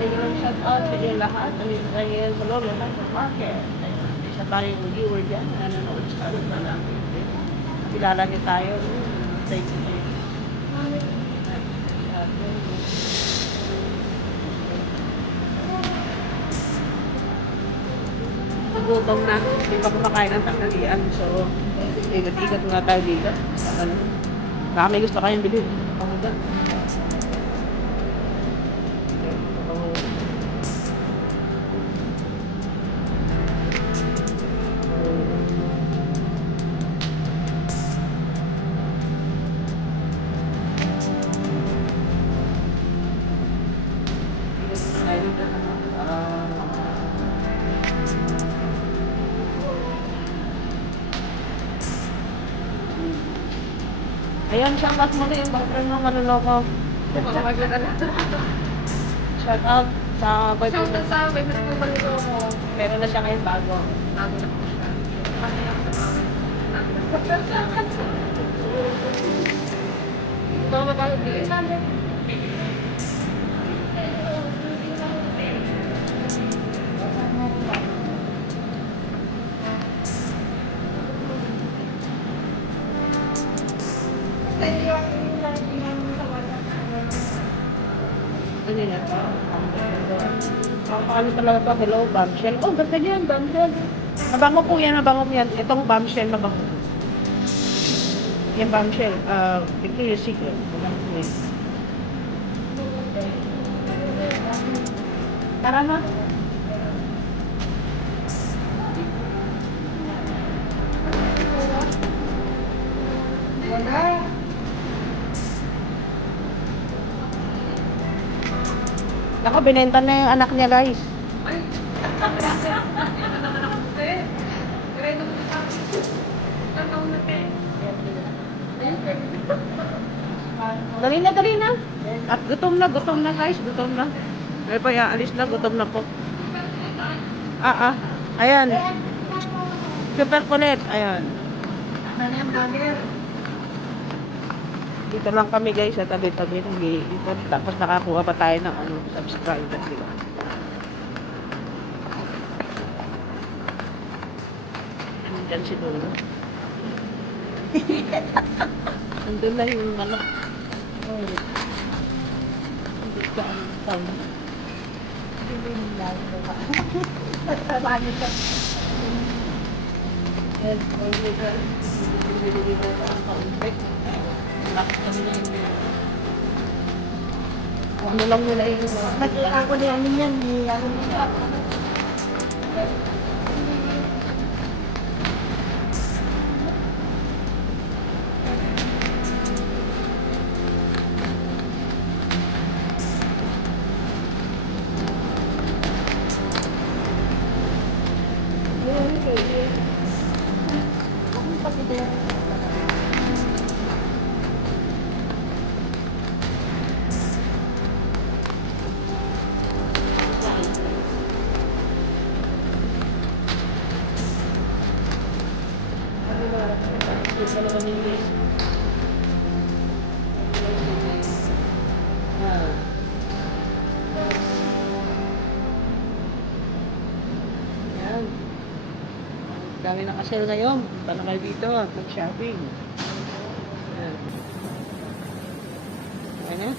Ayun, shout out sa inyo lahat. Dahil sa lolo ng market. Isa tayong viewer dyan na nanonood sa atin na namin. Kilala niyo tayo. Thank you. Nagutom na. Hindi pa kumakain ng tanghalian. So, ikat-ikat muna tayo dito. Ano? Baka may gusto kayong bilhin. Pangudan. Ayan, shout out muna yung boyfriend ng manloloko. Shout out sa boyfriend. Shout out sa boyfriend ng manloloko. Meron na siya ngayon bago. Bago na po siya. Mga mabago din. Ano yan? Paano talaga ito? Hello, bombshell. Oh, ganda yan, bombshell. Mabango po yan, mabango po yan. Itong bombshell, mabango. Yan, bombshell. Victoria's Secret. Mabango po yan. Tara na. Ako, binenta na yung anak niya, guys. Ay! Ito naman ako kasi. Direto mo sa akin. Ang taon na kayo. Dali na. At gutom na guys, gutom na. Ay pa, alis na, gutom na po. Ayan. Super kulit, ayan. Dito lang kami guys, sa tabi-tabi ng dito. Tapos nakakuha pa tayo ng subscriber, diba? Andyan si Lolo. Andun na yung manok. Hindi ka ang taon. Hindi lang ba? Sabahan ito. Yes, only ka. Hindi ka ang taon. Bakit kami na yung ano lang nila yung Ako na ano yan, ano nila. Yan. Dami nakasale ngayon. Punta na kayo dito. Mag-shopping. Yan. Okay na?